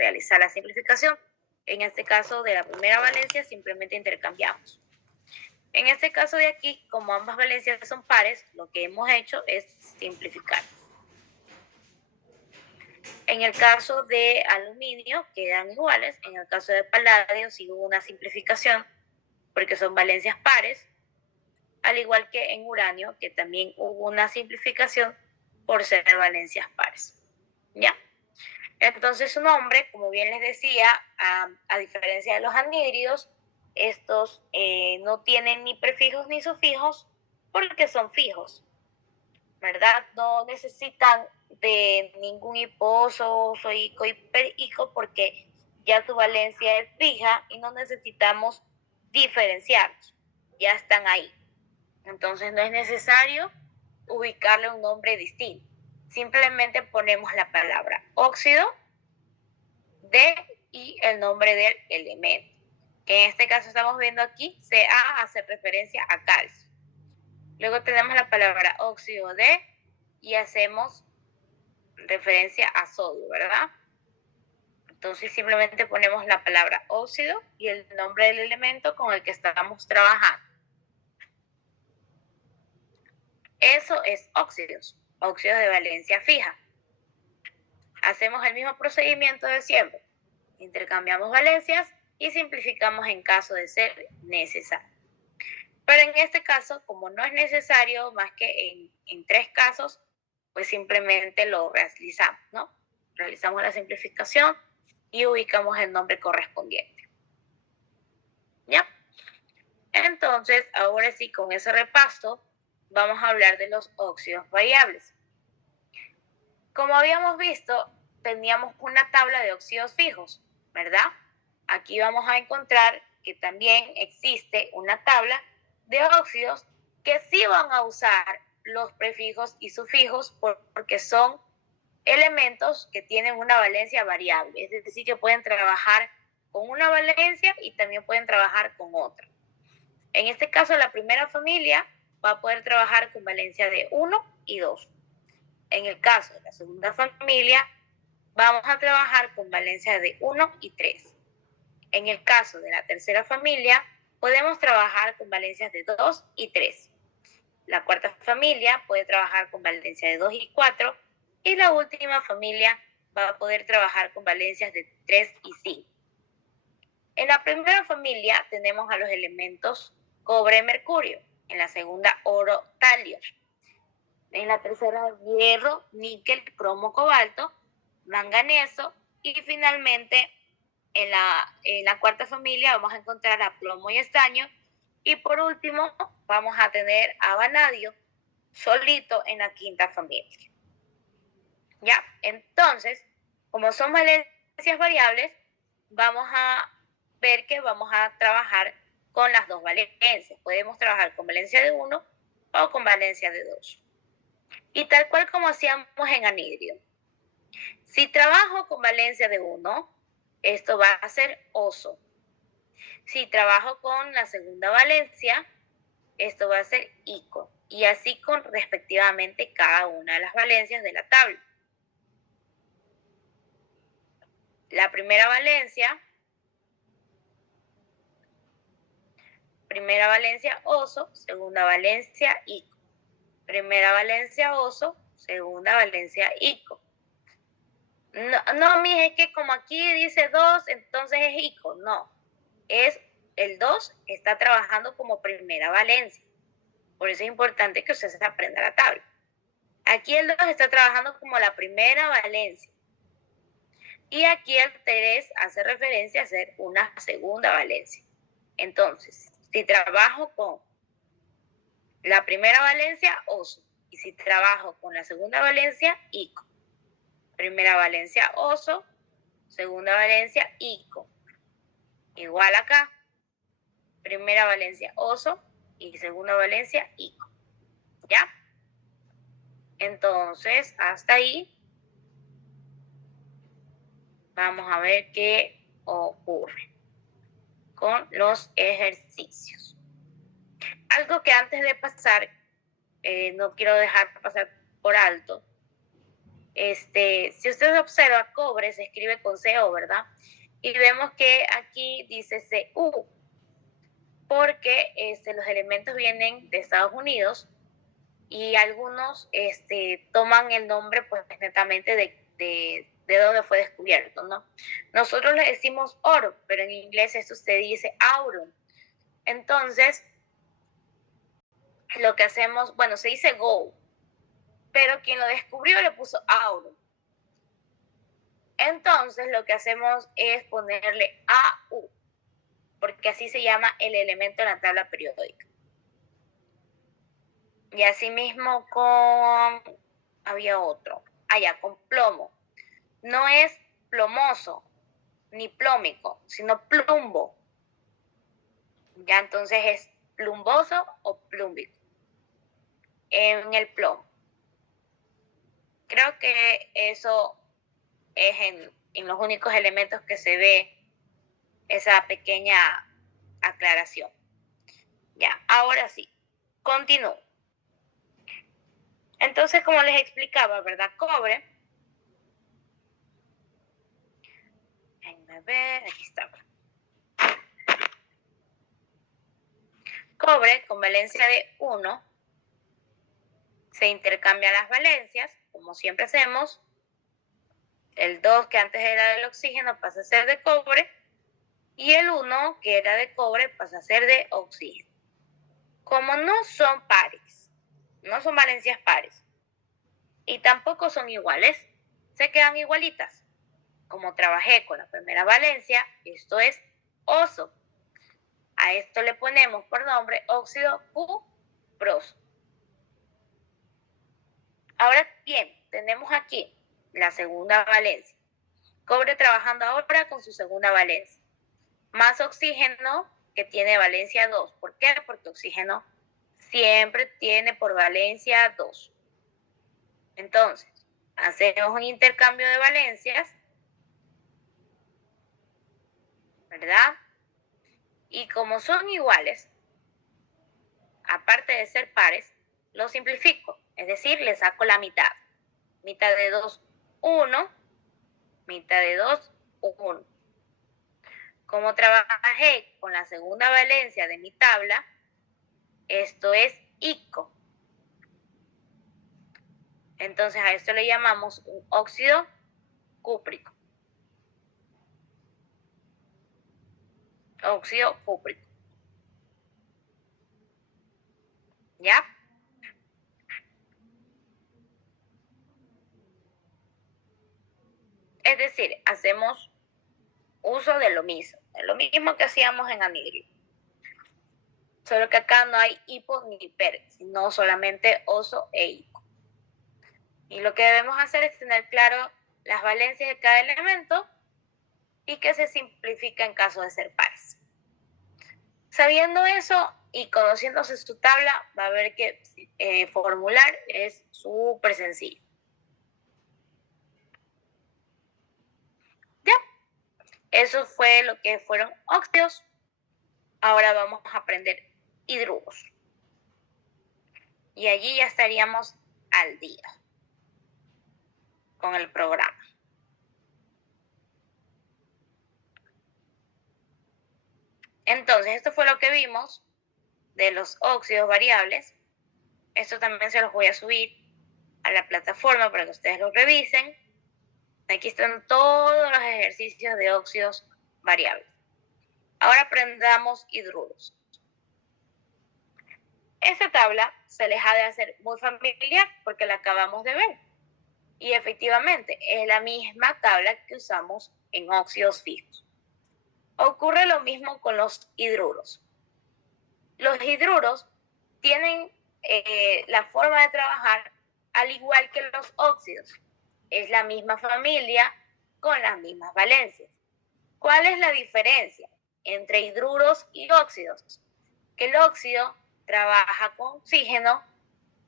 realizar la simplificación. En este caso de la primera valencia simplemente intercambiamos. En este caso de aquí, como ambas valencias son pares, lo que hemos hecho es simplificar. En el caso de aluminio quedan iguales, en el caso de paladio sí hubo una simplificación porque son valencias pares, al igual que en uranio, que también hubo una simplificación por ser valencias pares. ¿Ya? Entonces su nombre, como bien les decía, a diferencia de los anhídridos, estos no tienen ni prefijos ni sufijos porque son fijos, ¿verdad? No necesitan de ningún hiposo, ico, hiperico, porque ya su valencia es fija y no necesitamos diferenciarlos, ya están ahí. Entonces no es necesario ubicarle un nombre distinto. Simplemente ponemos la palabra óxido de y el nombre del elemento. Que en este caso estamos viendo aquí, Ca hace referencia a calcio. Luego tenemos la palabra óxido de y hacemos referencia a sodio, ¿verdad? Entonces simplemente ponemos la palabra óxido y el nombre del elemento con el que estamos trabajando. Eso es óxidos de valencia fija. Hacemos el mismo procedimiento de siempre. Intercambiamos valencias y simplificamos en caso de ser necesario. Pero en este caso, como no es necesario más que en 3 casos, pues simplemente lo realizamos, ¿no? Realizamos la simplificación y ubicamos el nombre correspondiente. ¿Ya? Entonces, ahora sí, con ese repaso, vamos a hablar de los óxidos variables. Como habíamos visto, teníamos una tabla de óxidos fijos, ¿verdad? Aquí vamos a encontrar que también existe una tabla de óxidos que sí van a usar los prefijos y sufijos porque son elementos que tienen una valencia variable, es decir, que pueden trabajar con una valencia y también pueden trabajar con otra. En este caso, la primera familia va a poder trabajar con valencia de 1 y 2. En el caso de la segunda familia, vamos a trabajar con valencia de 1 y 3. En el caso de la tercera familia, podemos trabajar con valencias de 2 y 3. La cuarta familia puede trabajar con valencia de 2 y 4. Y la última familia va a poder trabajar con valencias de 3 y 5. En la primera familia tenemos a los elementos cobre, mercurio. En la segunda, oro, talio. En la tercera, hierro, níquel, cromo, cobalto, manganeso. Y finalmente, en la cuarta familia vamos a encontrar a plomo y estaño. Y por último, vamos a tener a vanadio solito en la quinta familia. ¿Ya? Entonces, como son valencias variables, vamos a ver que vamos a trabajar con las dos valencias. Podemos trabajar con valencia de 1 o con valencia de 2. Y tal cual como hacíamos en anhídrido. Si trabajo con valencia de 1, esto va a ser oso. Si trabajo con la segunda valencia, esto va a ser ico. Y así con respectivamente cada una de las valencias de la tabla. La primera valencia oso, segunda valencia ico. Primera valencia oso, segunda valencia ico. No, mija, es que como aquí dice 2, entonces es ico. No, el 2 está trabajando como primera valencia. Por eso es importante que usted se aprenda la tabla. Aquí el 2 está trabajando como la primera valencia. Y aquí el 3 hace referencia a ser una segunda valencia. Entonces, si trabajo con la primera valencia, oso. Y si trabajo con la segunda valencia, ico. Primera valencia, oso. Segunda valencia, ico. Igual acá. Primera valencia, oso. Y segunda valencia, ico. ¿Ya? Entonces, hasta ahí vamos a ver qué ocurre con los ejercicios. Algo que antes de pasar, no quiero dejar pasar por alto, Si usted observa, cobre se escribe con CO, ¿verdad? Y vemos que aquí dice Cu, porque los elementos vienen de Estados Unidos y algunos toman el nombre pues netamente de donde fue descubierto, ¿no? Nosotros le decimos oro, pero en inglés esto se dice aurum. Entonces, lo que hacemos, bueno, se dice gold, pero quien lo descubrió le puso aurum. Entonces, lo que hacemos es ponerle AU, porque así se llama el elemento en la tabla periódica. Y asimismo había otro, con plomo. No es plomoso ni plómico, sino plumbo. Ya entonces es plumboso o plúmbico en el plomo. Creo que eso es en los únicos elementos que se ve esa pequeña aclaración. Ya, ahora sí, continúo. Entonces, como les explicaba, ¿verdad? Cobre. Déjenme ver, aquí está. Cobre con valencia de 1 se intercambian las valencias, como siempre hacemos. El 2, que antes era del oxígeno, pasa a ser de cobre. Y el 1, que era de cobre, pasa a ser de oxígeno. Como no son pares, no son valencias pares, y tampoco son iguales, se quedan igualitas. Como trabajé con la primera valencia, esto es oso. A esto le ponemos por nombre óxido cuproso. Ahora bien, tenemos aquí la segunda valencia. Cobre trabajando ahora con su segunda valencia. Más oxígeno, que tiene valencia 2. ¿Por qué? Porque oxígeno siempre tiene por valencia 2. Entonces, hacemos un intercambio de valencias, ¿verdad? Y como son iguales, aparte de ser pares, lo simplifico. Es decir, le saco la mitad. Mitad de 2, 1. Mitad de 2, 1. Como trabajé con la segunda valencia de mi tabla, esto es ICO. Entonces a esto le llamamos un óxido cúprico. Óxido cúprico. ¿Ya? Es decir, hacemos uso de lo mismo que hacíamos en anhidro. Solo que acá no hay hipo ni per, sino solamente oso e hipo. Y lo que debemos hacer es tener claro las valencias de cada elemento y que se simplifica en caso de ser pares. Sabiendo eso y conociéndose su tabla, va a ver que formular es súper sencillo. Ya, eso fue lo que fueron óxidos. Ahora vamos a aprender hidruros. Y allí ya estaríamos al día con el programa. Entonces, esto fue lo que vimos de los óxidos variables. Esto también se los voy a subir a la plataforma para que ustedes lo revisen. Aquí están todos los ejercicios de óxidos variables. Ahora aprendamos hidruros. Esta tabla se les ha de hacer muy familiar porque la acabamos de ver. Y efectivamente, es la misma tabla que usamos en óxidos fijos. Ocurre lo mismo con los hidruros. Los hidruros tienen la forma de trabajar al igual que los óxidos. Es la misma familia con las mismas valencias. ¿Cuál es la diferencia entre hidruros y óxidos? Que el óxido trabaja con oxígeno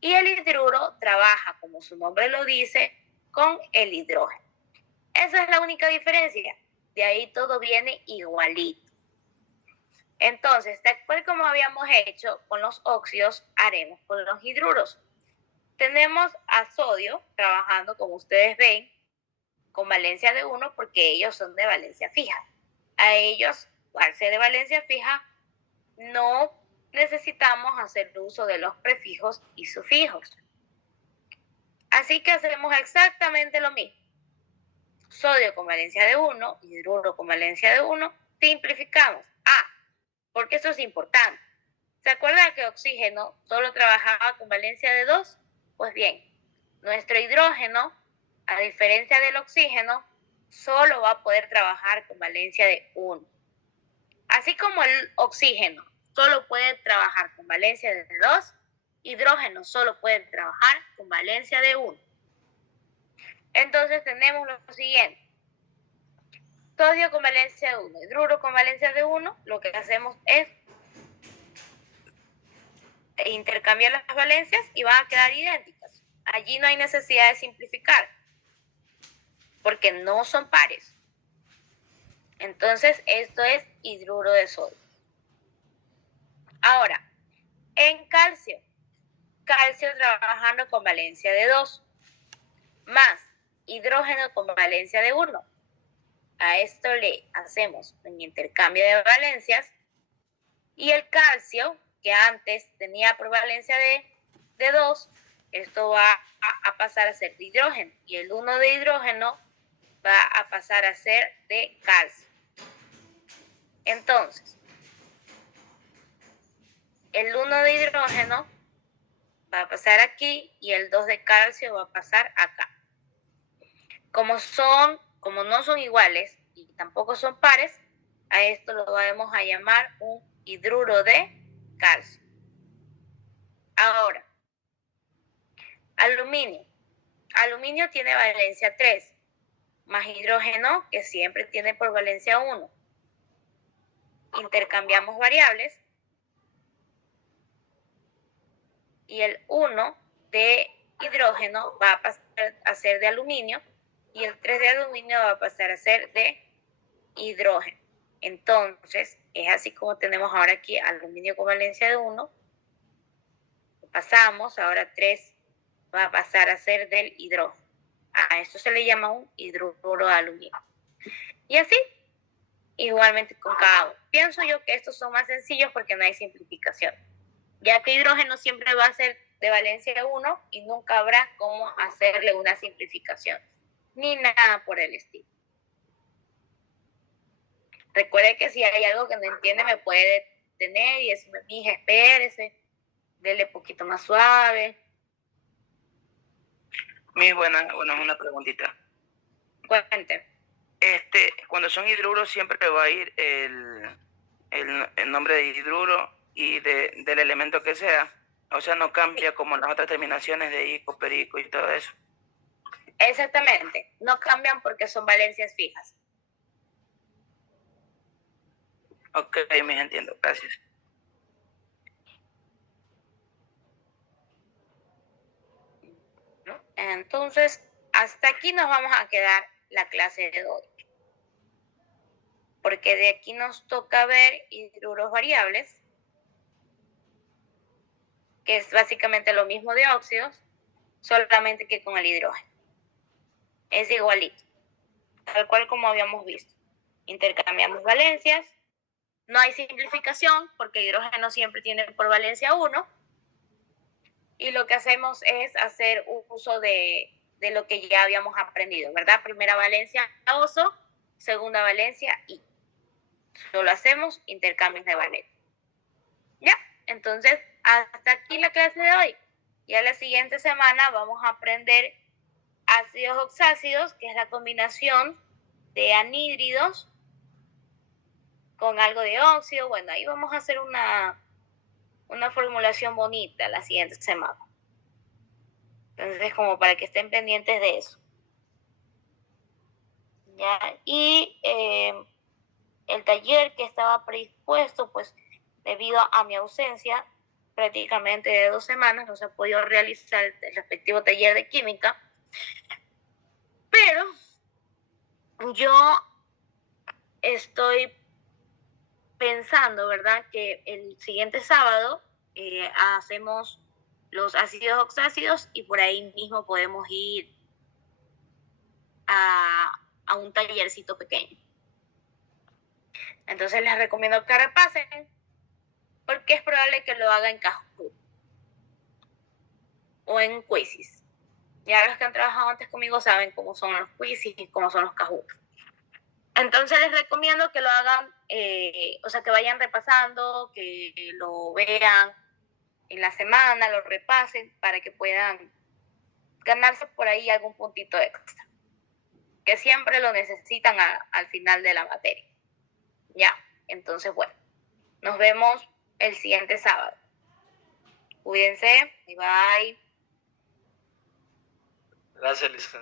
y el hidruro trabaja, como su nombre lo dice, con el hidrógeno. Esa es la única diferencia. De ahí todo viene igualito. Entonces, tal cual como habíamos hecho con los óxidos, haremos con los hidruros. tenemos a sodio trabajando, como ustedes ven, con valencia de 1 porque ellos son de valencia fija. A ellos, al ser de valencia fija, no necesitamos hacer uso de los prefijos y sufijos. Así que hacemos exactamente lo mismo. Sodio con valencia de 1, hidruro con valencia de 1, simplificamos. Porque esto es importante. ¿Se acuerdan que oxígeno solo trabajaba con valencia de 2? Pues bien, nuestro hidrógeno, a diferencia del oxígeno, solo va a poder trabajar con valencia de 1. Así como el oxígeno solo puede trabajar con valencia de 2, hidrógeno solo puede trabajar con valencia de 1. Entonces tenemos lo siguiente. Sodio con valencia de 1, hidruro con valencia de 1, lo que hacemos es intercambiar las valencias y van a quedar idénticas. Allí no hay necesidad de simplificar, porque no son pares. Entonces, esto es hidruro de sodio. Ahora, en calcio trabajando con valencia de 2, más hidrógeno con valencia de 1. A esto le hacemos un intercambio de valencias y el calcio, que antes tenía por valencia de 2, esto va a pasar a ser de hidrógeno y el 1 de hidrógeno va a pasar a ser de calcio. Entonces, el 1 de hidrógeno va a pasar aquí y el 2 de calcio va a pasar acá. Como no son iguales y tampoco son pares, a esto lo vamos a llamar un hidruro de calcio. Ahora, aluminio. Aluminio tiene valencia 3, más hidrógeno, que siempre tiene por valencia 1. Intercambiamos variables y el 1 de hidrógeno va a pasar a ser de aluminio y el 3 de aluminio va a pasar a ser de hidrógeno. Entonces, es así como tenemos ahora aquí aluminio con valencia de 1. Pasamos, ahora 3 va a pasar a ser del hidrógeno. A esto se le llama un hidruro de aluminio. Y así, igualmente con cada uno. Pienso yo que estos son más sencillos porque no hay simplificación, ya que hidrógeno siempre va a ser de valencia 1 y nunca habrá cómo hacerle una simplificación, ni nada por el estilo. Recuerde que si hay algo que no entiende me puede detener y decirme, mija, espérese, dele poquito más suave. Muy buena, una preguntita. Cuente. Cuando son hidruros siempre va a ir el nombre de hidruro y del elemento que sea. O sea, no cambia como las otras terminaciones de ico, perico y todo eso. Exactamente, no cambian porque son valencias fijas. Ok, me entiendo, gracias. Entonces, hasta aquí nos vamos a quedar la clase de hoy. Porque de aquí nos toca ver hidruros variables, que es básicamente lo mismo de óxidos, solamente que con el hidrógeno. Es igualito, tal cual como habíamos visto. Intercambiamos valencias, no hay simplificación porque el hidrógeno siempre tiene por valencia 1, y lo que hacemos es hacer uso de lo que ya habíamos aprendido, ¿verdad? Primera valencia oso, segunda valencia y. Solo hacemos intercambios de valencia. ¿Ya? Entonces, hasta aquí la clase de hoy. Ya la siguiente semana vamos a aprender ácidos oxácidos, que es la combinación de anhídridos con algo de óxido. Bueno, ahí vamos a hacer una formulación bonita la siguiente semana. Entonces, como para que estén pendientes de eso. ¿Ya? Y el taller que estaba predispuesto, pues debido a mi ausencia prácticamente de 2 semanas, no se ha podido realizar el respectivo taller de química, pero yo estoy pensando, ¿verdad?, que el siguiente sábado hacemos los ácidos oxácidos y por ahí mismo podemos ir a un tallercito pequeño. Entonces les recomiendo que repasen porque es probable que lo haga en Kahoot o en Quizzes. Ya los que han trabajado antes conmigo saben cómo son los Quizzes y cómo son los Kahoot. Entonces les recomiendo que lo hagan, o sea, que vayan repasando, que lo vean en la semana, lo repasen para que puedan ganarse por ahí algún puntito extra, que siempre lo necesitan al final de la materia. Ya, entonces bueno, nos vemos el siguiente sábado. Cuídense, bye. Gracias, licenciada.